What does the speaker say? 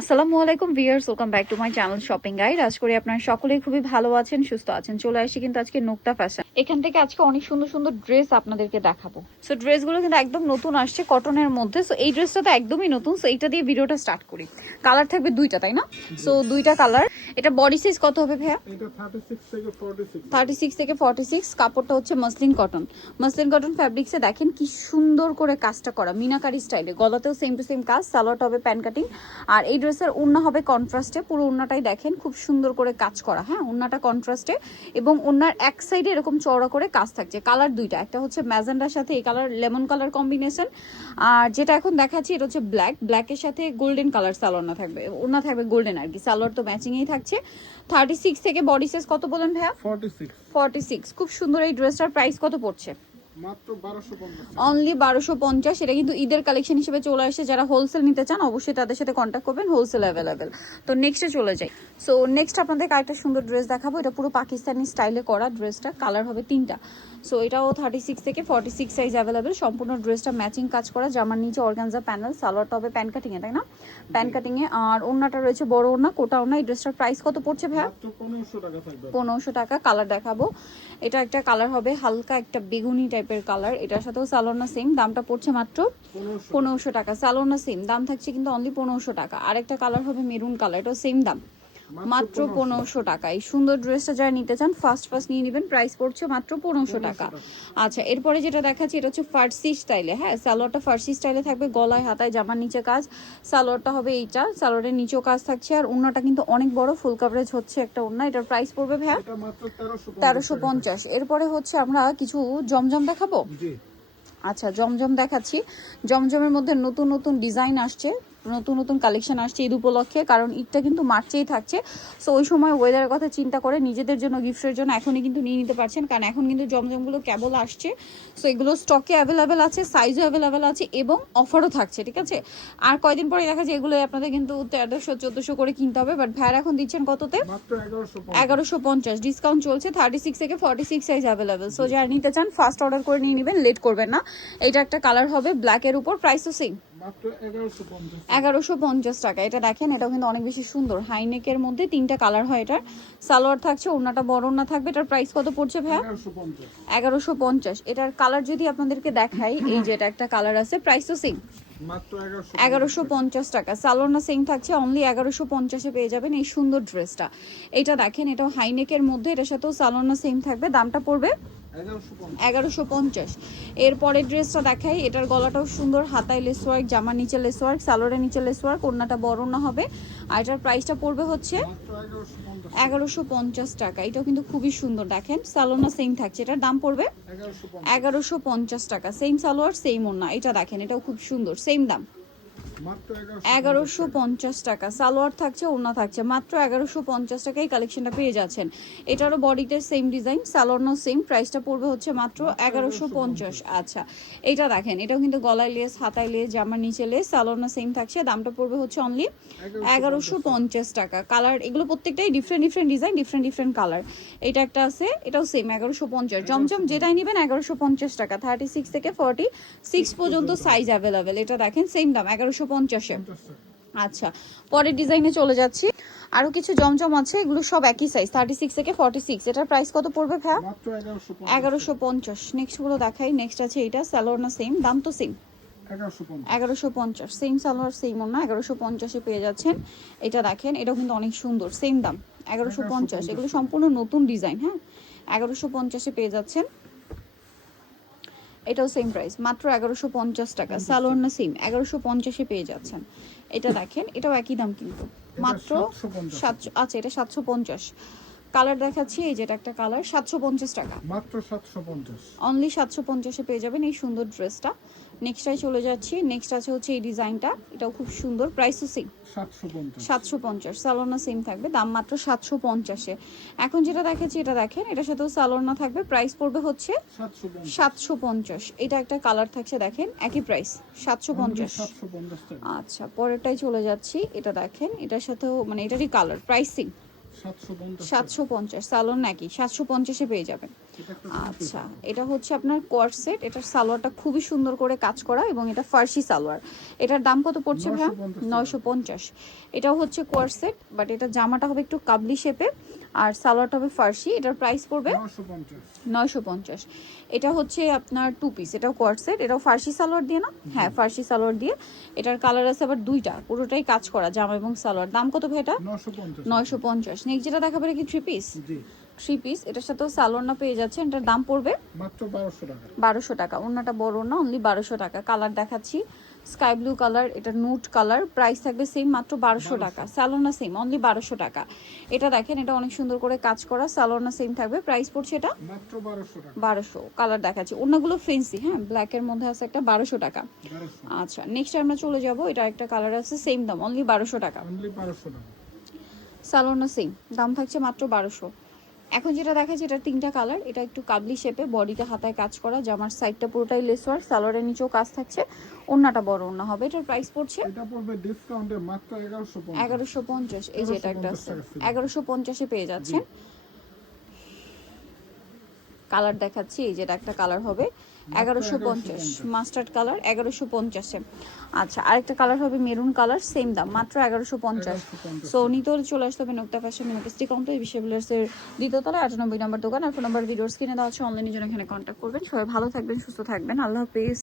আসসালামু আলাইকুম viewers, welcome back to my channel shopping guide. আশা করি আপনারা সকলেই খুবই ভালো আছেন, সুস্থ আছেন। চলে আসি কিন্তু আজকে নুক্তা ফ্যাশন। এখান থেকে আজকে অনেক সুন্দর সুন্দর ড্রেস আপনাদেরকে দেখাবো। সো ড্রেসগুলো কিন্তু একদম নতুন আসছে কটনের মধ্যে। সো এই ড্রেসটা তো একদমই নতুন। সো এইটা দিয়ে ভিডিওটা স্টার্ট করি। কালার থাকবে দুইটা, তাই না? সো দুইটা কালার। এটা বডি সাইজ কত হবে ভাইয়া? এটা 36 থেকে 46 36 থেকে 46। কাপড়টা হচ্ছে মসলিন কটন। মসলিন কটন ফ্যাব্রিক্সে দেখেন কি সুন্দর করে কাজটা করা মিনাকারি স্টাইলে। গলাতেও সেম টু সেম কাজ, সালোয়ারটা হবে প্যান কাটিং। আর এই ড্রেসের ওড়না হবে কন্ট্রাস্টে। পুরো ওড়নাটাই দেখেন খুব সুন্দর করে কাজ করা। হ্যাঁ, ওড়নাটা কন্ট্রাস্টে এবং ওড়নার এক সাইডে এরকম চওড়া করে কাজ থাকছে। কালার দুইটা, একটা হচ্ছে ম্যাজেন্ডার সাথে এই কালার লেমন কালার কম্বিনেশন। আর যেটা এখন দেখাচ্ছি এটা হচ্ছে ব্ল্যাক, ব্ল্যাকের সাথে গোল্ডেন কালার সালোয়ার না থাকবে, ওড়না থাকবে গোল্ডেন আর কি। সালোয়ার তো ম্যাচিংয়েই থাকছে। 36 থেকে বডি সাইজ কত বলেন ভাইয়া? 46 46। খুব সুন্দর। এই ড্রেসটার প্রাইস কত পড়ছে? মাত্র 1250 অনলি 1250। এটা কিন্তু ঈদের কালেকশন হিসেবে চলে আসে। যারা হোলসেল নিতে চান অবশ্যই তাদের সাথে কন্ট্যাক্ট করবেন, হোলসেল অ্যাভেলেবেল। তো নেক্সটে চলে যাই। সো নেক্সট আপনাদের আরেকটা সুন্দর ড্রেস দেখাবো। এটা পুরো পাকিস্তানি স্টাইলে করা ড্রেসটা। কালার হবে তিনটা। সো এটাও 36 থেকে 46 সাইজ অ্যাভেলেবেল। সম্পূর্ণ ড্রেসটা ম্যাচিং কাজ করা, জামার নিচে অর্গানজা প্যানেল, সালোয়ারটা হবে প্যান কাটিংয়ে, তাই না? প্যান কাটিংয়ে। আর ওড়নাটা রয়েছে বড় ওড়না, কোটা ওড়না। এই ড্রেসটার প্রাইস কত পড়ছে ভাইয়া? মাত্র 1500 টাকা থাকবে। 1500 টাকা। কালার দেখাবো। এটা একটা কালার হবে হালকা একটা বেগুনি টাইপের কালার। এটার সাথেও সালোয়ার সেম, দামটা পড়ছে মাত্র 1500 টাকা। সালোয়ার সেম, দাম থাকছে কিন্তু অনলি 1500 টাকা। আরেকটা কালার হবে মেরুন কালার, এটাও সেম দাম, মাত্র 1500 টাকা। এই সুন্দর ড্রেসটা যারা নিতে চান ফার্স্ট নিয়ে নেবেন। প্রাইস পড়ছে মাত্র 1500 টাকা। আচ্ছা, এরপরে যেটা দেখাচ্ছি এটা হচ্ছে ফার্সি স্টাইলে। হ্যাঁ, সালোয়ারটা ফার্সি স্টাইলে থাকবে, গলায় হাতায় জামার নিচে কাজ। সালোয়ারটা হবে এইটা, সালোয়ারের নিচেও কাজ থাকছে। আর ওড়নাটা কিন্তু অনেক বড়, ফুল কভারেজ হচ্ছে একটা ওড়না। এটার প্রাইস পড়বে ভাইয়া এটা মাত্র 1350। এরপরে হচ্ছে আমরা কিছু জমজম দেখাবো। জি, আচ্ছা, জমজম দেখাচ্ছি। জমজমের মধ্যে নতুন নতুন ডিজাইন আসছে, নতুন নতুন কালেকশন আসছে ঈদ উপলক্ষে। কারণ ঈদটা কিন্তু মার্চেই থাকছে। সো ওই সময় ওয়েদারের কথা চিন্তা করে নিজেদের জন্য, গিফটের জন্য এখনই কিন্তু নিয়ে নিতে পারছেন। কারণ এখন কিন্তু জমজমগুলো কেবল আসছে। সো এগুলো স্টকে অ্যাভেলেবেল আছে, সাইজও অ্যাভেলেবেল আছে এবং অফারও থাকছে, ঠিক আছে? আর কয়দিন পরে দেখা যায় এগুলো আপনাদের কিন্তু 1300-1400 করে কিনতে হবে। বাট ভ্যার এখন দিচ্ছেন কততে? মাত্র 1150। ডিসকাউন্ট চলছে। 36 থেকে 46 সাইজ অ্যাভেলেবেল। সো যারা নিতে চান ফার্স্ট অর্ডার করে নিয়ে নেবেন, লেট করবেন না। এটা একটা কালার হবে ব্ল্যাকের উপর, প্রাইসও সেম, মাত্র 1150 1150 টাকা। এটা দেখেন, এটাও কিন্তু অনেক বেশি সুন্দর। হাইনেকের মধ্যে তিনটা কালার হয় এটার। সালোয়ার থাকছে, ওড়নাটা বড় ওড়না থাকবে। এটার প্রাইস কত পড়ছে ভাইয়া? 1150 1150। এটার কালার যদি আপনাদেরকে দেখাই, এই যে এটা একটা কালার আছে, প্রাইসও সেম, মাত্র 1150 টাকা। সালোয়ার সেম থাকছে, অনলি 1150-এ পেয়ে যাবেন এই সুন্দর ড্রেসটা। এটা দেখেন, এটাও হাইনেকের মধ্যে, এটার সাথেও সালোয়ার সেম থাকবে, দামটা পড়বে 1150। এরপরের ড্রেসটা দেখাই। এটার গলাটাও সুন্দর, হাতায় লেস ওয়ার্ক, জামার নিচে লেস ওয়ার্ক, সালোয়ারের নিচে লেস ওয়ার্ক, ওড়নাটা বড় না হবে। আর এটার প্রাইসটা পড়বে হচ্ছে মাত্র 1150 1150 টাকা। এটাও কিন্তু খুবই সুন্দর। দেখেন সালোয়ার সেম থাকছে, এটার দাম পড়বে 1150 টাকা। সেম সালোয়ার সেম ওড়না। এটা দেখেন, এটাও খুব সুন্দর, সেম দাম, মাত্র 1150 টাকা। সালোয়ার থাকছে, ওড়না থাকছে, মাত্র 1150 টাকায় কালেকশনটা পেয়ে যাচ্ছেন। এটারও বডিতে সেম ডিজাইন, সালোয়ারও সেম, প্রাইসটা পড়বে হচ্ছে মাত্র 1150। আচ্ছা, এটা দেখেন, এটাও কিন্তু গলায় লেস, হাতায় লেস, জামার নিচে লেস, সালোয়ার সেম থাকছে, দামটা পড়বে হচ্ছে অনলি 1150 টাকা। কালার এগুলো প্রত্যেকটাই different different design, different colour. এটা একটা আছে, এটাও সেম 1150। জমজম যেটাই নেবেন 1150 টাকা। 36 থেকে 46 পর্যন্ত সাইজ অ্যাভেলেবেল। এটা দেখেন সেম দাম 1150-এ। আচ্ছা, পরের ডিজাইনে চলে যাচ্ছি। আরো কিছু জমজম আছে, এগুলো সব একই সাইজ, 36 থেকে 46। এটার প্রাইস কত পড়বে ভাইয়া? মাত্র 1150। নেক্সট গুলো দেখাই। নেক্সট আছে এটা, সালোয়ার না সেম, দাম তো সেম, 1150। সেম সালোয়ার সেম ওড়না, 1150-এ পেয়ে যাচ্ছেন। এটা দেখেন, এটাও কিন্তু অনেক সুন্দর, সেম দাম 1150। এগুলো সম্পূর্ণ নতুন ডিজাইন। হ্যাঁ, 1150-এ পেয়ে যাচ্ছেন। এটাও সেম প্রাইস, মাত্র 1150 টাকা। সালোয়ার না সেম, 1150-এ পেয়ে যাচ্ছেন। এটা দেখেন, এটাও একই দাম কিন্তু, মাত্র 700। আচ্ছা, এটা 750। কালার দেখাচ্ছি, এই যেটা একটা কালার, 750 টাকা, মাত্র 750 অনলি 750-এ পেয়ে যাবেন এই সুন্দর ড্রেসটা। নেক্সটটাই চলে যাচ্ছি। নেক্সট আছে হচ্ছে এই ডিজাইনটা, এটাও খুব সুন্দর, প্রাইসও সেম 750। সালোনা সেম থাকবে, দাম মাত্র 750-এ। এখন যেটা দেখাচ্ছি এটা দেখেন, এটার সাথেও সালোনা থাকবে, প্রাইস পড়বে হচ্ছে 750। এটা একটা কালার থাকছে, দেখেন একই প্রাইস 750। আচ্ছা, পরেরটাই চলে যাচ্ছি। এটা দেখেন, এটার সাথেও মানে এটারই কালার, প্রাইসিং 750। সালোন নাকি 750-এ পেয়ে যাবেন। এটা একটা আচ্ছা, এটা হচ্ছে আপনার কোয়ার্ড সেট। এটার সালোয়ারটা খুবই সুন্দর করে কাজ করা এবং এটা ফার্সি সালোয়ার। এটার দাম কত পড়ছে ভাইয়া? 950 950। এটাও হচ্ছে কোয়ার্ড সেট, বাট এটা জামাটা হবে একটু কাবলি শেপে আর সালোয়ারটা হবে ফার্সি। এটার প্রাইস পড়বে 950 950। এটা হচ্ছে আপনার টু পিস, এটাও কোয়ার্ড সেট, এটাও ফার্সি সালোয়ার দিয়ে না? হ্যাঁ, ফার্সি সালোয়ার দিয়ে। এটার কালার আছে আবার দুইটা, পুরোটাই কাজ করা জামা এবং সালোয়ার। দাম কত ভাই এটা? 950 950। নেক্সট যেটা দেখাবে কি থ্রি পিস? জি থ্রি পিস, এটার সাথেও সালোয়ার না পেয়ে যাচ্ছে। এটার দাম পড়বে মাত্র 1200 টাকা 1200 টাকা। ওড়নাটা বড় না, অনলি 1200 টাকা। কালার দেখাচ্ছি স্কাই ব্লু কালার, এটা নুট কালার। প্রাইস থাকবে সেম, মাত্র 1200 টাকা। স্যালোনা সেম, অনলি 1200 টাকা। এটা দেখেন, এটা অনেক সুন্দর করে কাজ করা, স্যালোনা সেম থাকবে। প্রাইস পড়ছে এটা মাত্র 1200 টাকা 1200। কালার দেখাচ্ছি, ওড়নাগুলো ফেন্সি, হ্যাঁ, ব্ল্যাকের মধ্যে আছে একটা, 1200 টাকা। 1200 আচ্ছা, নেক্সট আমরা চলে যাব। এটা একটা কালার আছে, সেম দাম, অনলি 1200 টাকা। অনলি 1200 টাকা স্যালোনা সেম, দাম থাকছে মাত্র 1200। এখন যেটা দেখাচ্ছি, এটা তিনটা কালার। এটা একটু কাবলি শেপে, বডিতে হাতায় কাজ করা, জামার সাইডটা পুরোটাই লেস ওয়ার্ক, সালোয়ারের নিচেও কাজ থাকছে। ওড়নাটা বড় ওড়না হবে। এটার প্রাইস পড়ছে এটা পড়বে ডিসকাউন্টে মাত্র 1150 1150। এই যে এটা একটা আছে, 1150 এ পেয়ে যাচ্ছেন। কালার দেখাচ্ছি, এই যে এটা একটা কালার হবে 1150, মাস্টার্ড কালার 1150 এ। আচ্ছা, আরেকটা কালার হবে মেরুন কালার, সেম দাম, মাত্র 1150। সো নিতে হলে চলে আসতে হবে নুক্তা ফ্যাশন মেকাস্টিক কমপ্লেক্স, এই বিশ্ববিদ্যালয়ের দ্বিতীয়তলা 98 নম্বর দোকান। আর ফোন নাম্বার ভিডিওস কিনে দেওয়া আছে, অনলাইনে জন্য এখানে কন্ট্যাক্ট করবেন। সবাই ভালো থাকবেন, সুস্থ থাকবেন, আল্লাহ হাফেজ।